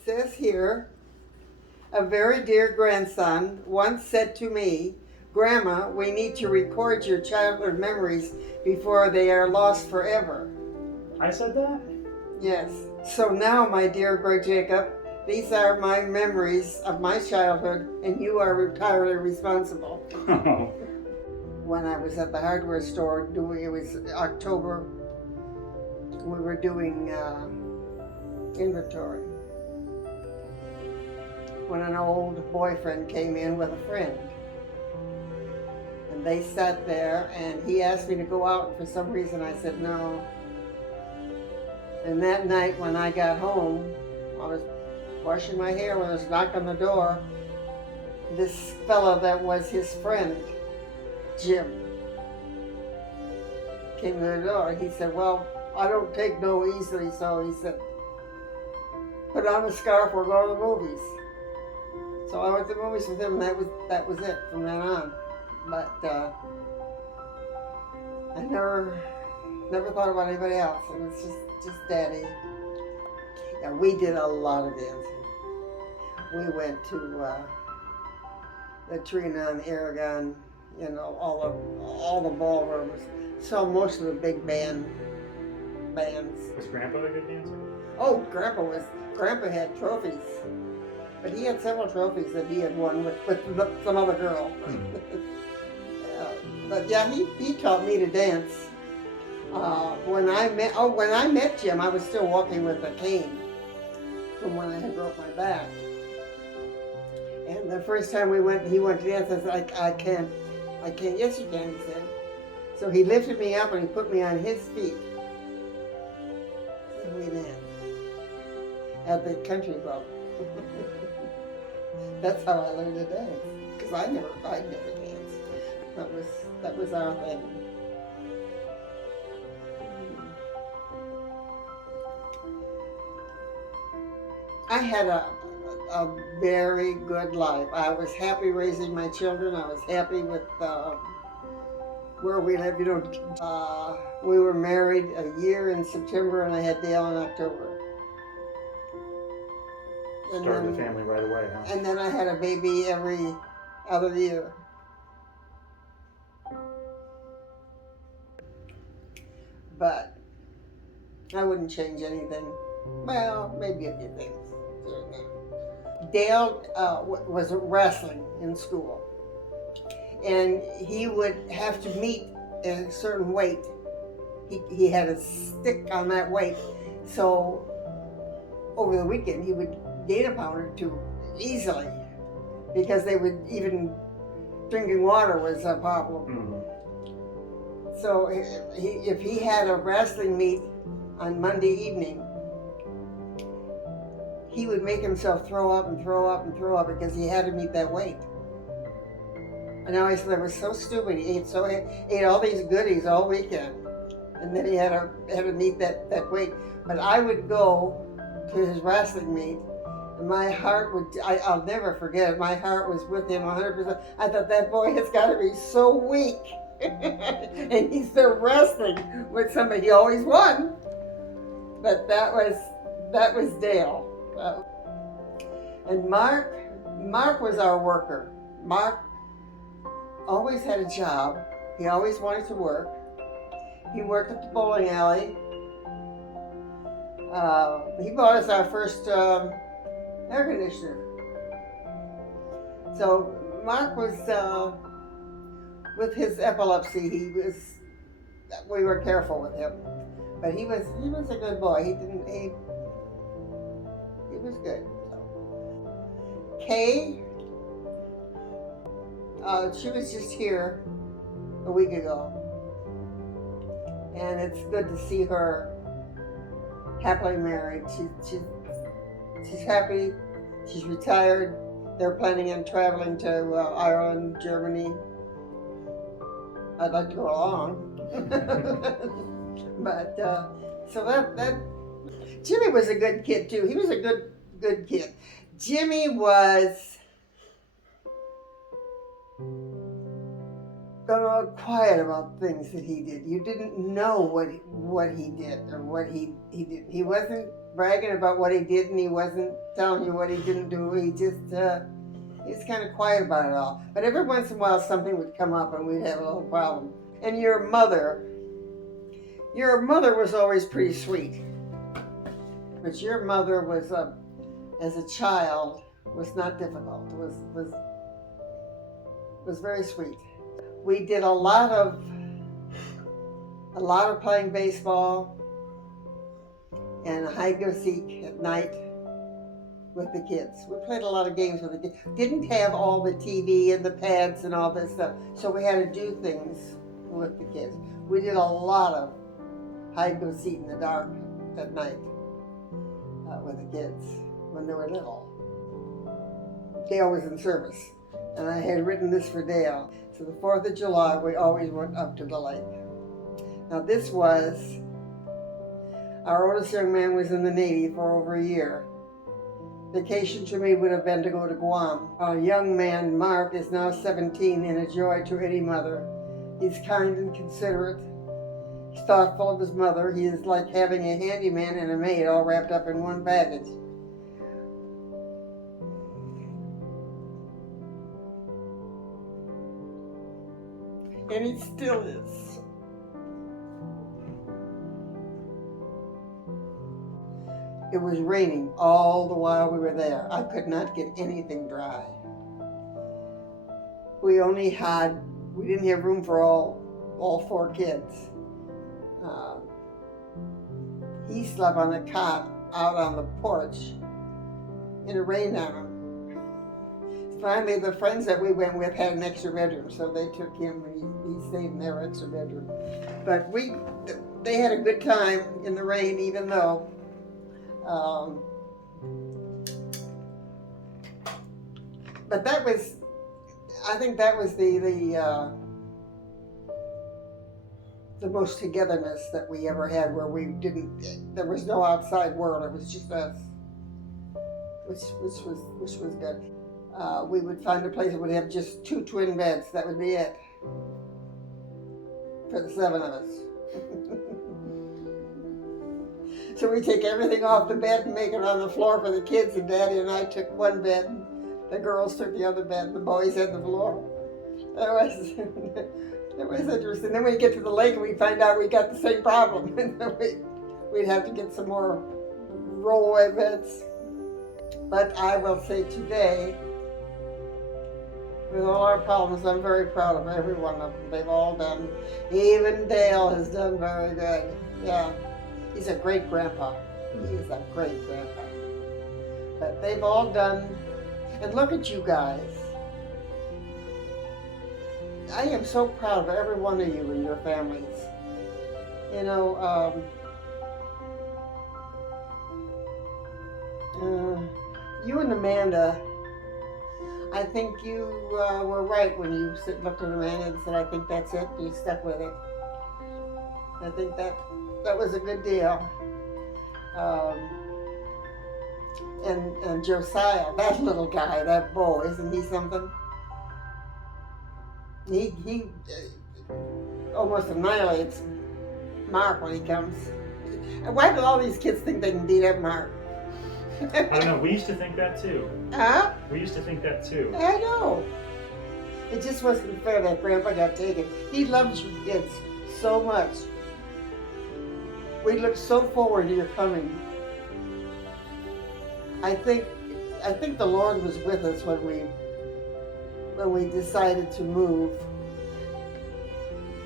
It says here, a very dear grandson once said to me, Grandma, we need to record your childhood memories before they are lost forever. I said that? Yes. So now, my dear Greg Jacob, these are my memories of my childhood, and you are entirely responsible. When I was at the hardware store it was October, we were doing inventory, when an old boyfriend came in with a friend. And they sat there, and he asked me to go out, and for some reason I said no. And that night when I got home, I was washing my hair when I was knocked on the door. This fellow that was his friend, Jim, came to the door. He said, well, I don't take no easily, so he said, put on a scarf, we're going to the movies. So I went to the movies with him, and that was it from then on. But I never thought about anybody else. It was just Daddy. Yeah, we did a lot of dancing. We went to the Trina and Aragon, all the ballrooms. Saw most of the big bands. Was Grandpa a good dancer? Oh, Grandpa had trophies. But he had several trophies that he had won with some other girl. But yeah, he taught me to dance. When I met Jim, I was still walking with a cane from when I had broke my back. And the first time he went to dance, I said, I can't. Yes, you can, he said. So he lifted me up and he put me on his feet. And we danced at the country club. That's how I learned to dance, because I'd never danced. That was our thing. I had a very good life. I was happy raising my children. I was happy with where we lived. We were married a year in September, and I had Dale in October. Started the family right away, huh? And then I had a baby every other year. But I wouldn't change anything. Well, maybe a few things. Dale was wrestling in school, and he would have to meet a certain weight. He had a stick on that weight, so over the weekend he would gain a pound or two easily, because even drinking water was a problem. Mm-hmm. So if he had a wrestling meet on Monday evening, he would make himself throw up and throw up and throw up because he had to meet that weight. And I always thought it was so stupid. He ate all these goodies all weekend, and then he had to meet that weight. But I would go to his wrestling meet, and my heart I'll never forget it. My heart was with him 100%. I thought, that boy has got to be so weak. And he's still wrestling with somebody. He always won. But that was Dale. And Mark was our worker. Mark always had a job. He always wanted to work. He worked at the bowling alley. He bought us our first air conditioner. So Mark was, with his epilepsy, we were careful with him. But he was a good boy. He was good. So. Kay, she was just here a week ago. And it's good to see her happily married. She's happy. She's retired. They're planning on traveling to Ireland, Germany. I'd like to go along. But so that Jimmy was a good kid too. He was a good kid. Jimmy was quiet about things that he did. You didn't know what he did or what he did. He wasn't bragging about what he did, and he wasn't telling you what he didn't do. He just, he's kind of quiet about it all. But every once in a while, something would come up, and we'd have a little problem. And your mother was always pretty sweet. But your mother was, as a child, was not difficult. Was very sweet. We did a lot of playing baseball and hide go seek at night with the kids. We played a lot of games with the kids. Didn't have all the TV and the pads and all this stuff, so we had to do things with the kids. We did a lot of hide go seek in the dark at night with the kids when they were little. Dale was in service, and I had written this for Dale. So the 4th of July, we always went up to the lake. Now this was, our oldest young man was in the Navy for over a year. Vacation to me would have been to go to Guam. Our young man, Mark, is now 17 and a joy to any mother. He's kind and considerate. He's thoughtful of his mother. He is like having a handyman and a maid all wrapped up in one package. And he still is. It was raining all the while we were there. I could not get anything dry. We didn't have room for all 4 kids. He slept on a cot out on the porch, and it rained on him. Finally, the friends that we went with had an extra bedroom, so they took him and he stayed in their extra bedroom. But they had a good time in the rain, even though but I think that was the most togetherness that we ever had, where there was no outside world, it was just us, which was good. We would find a place that would have just 2 twin beds, that would be it, for the 7 of us. So we take everything off the bed and make it on the floor for the kids, and Daddy and I took one bed, and the girls took the other bed, and the boys had the floor. It was interesting. Then we get to the lake and we find out we got the same problem. We'd have to get some more rollaway beds. But I will say today, with all our problems, I'm very proud of every one of them. They've all done. Even Dale has done very good. Yeah, he's a great grandpa. He's a great grandpa. But they've all done, and look at you guys. I am so proud of every one of you and your families. You know, you and Amanda, I think you were right when you looked at Amanda and said, I think that's it, you stuck with it. I think that was a good deal. And Josiah, that little guy, that boy, isn't he something? He almost annihilates Mark when he comes. Why do all these kids think they can beat up Mark? I don't know, we used to think that too. Huh? We used to think that too. I know. It just wasn't fair that Grandpa got taken. He loved you kids so much. We looked so forward to your coming. I think the Lord was with us when we decided to move.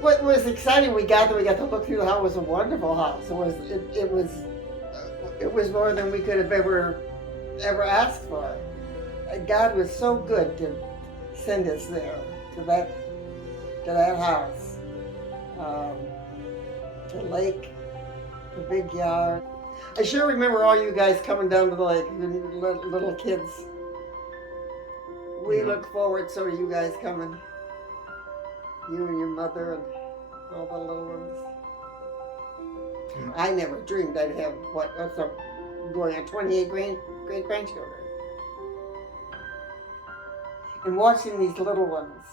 What was exciting, we got to look through the house. It was a wonderful house. It was more than we could have ever asked for. God was so good to send us there, to that house, the lake, the big yard. I sure remember all you guys coming down to the lake, little kids. We look forward so to you guys coming. You and your mother and all the little ones. I never dreamed I'd have going on 28 great grandchildren. And watching these little ones,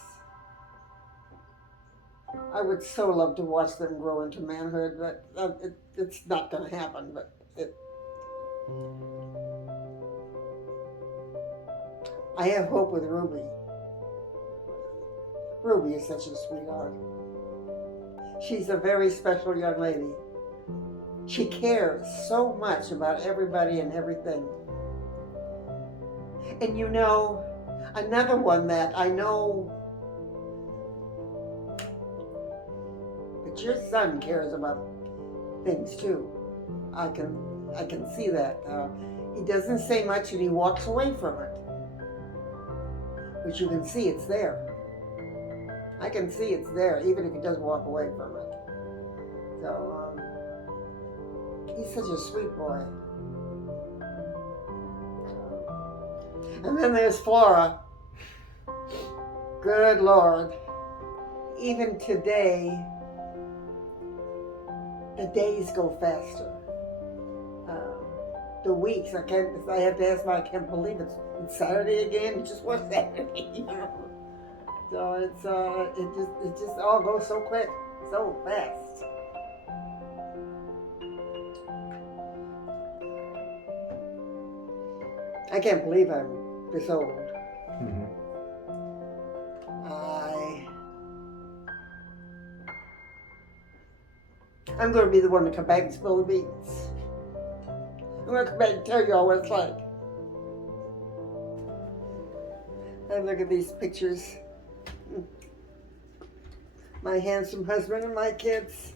I would so love to watch them grow into manhood, but it's not going to happen. But I have hope with Ruby. Ruby is such a sweetheart. She's a very special young lady. She cares so much about everybody and everything. And you know, another one that I know, but your son cares about things too. I can see that. He doesn't say much and he walks away from it. But you can see it's there. I can see it's there, even if he doesn't walk away from it. So, he's such a sweet boy. And then there's Flora. Good Lord. Even today, the days go faster. The weeks, I have to ask my, I can't believe it's Saturday again. It just was Saturday, you know. So it just all goes so quick, so fast. I can't believe I'm this old. Mm-hmm. I'm going to be the one to come back and spill the beans. I'm going to come back and tell you all what it's like. I look at these pictures. My handsome husband and my kids.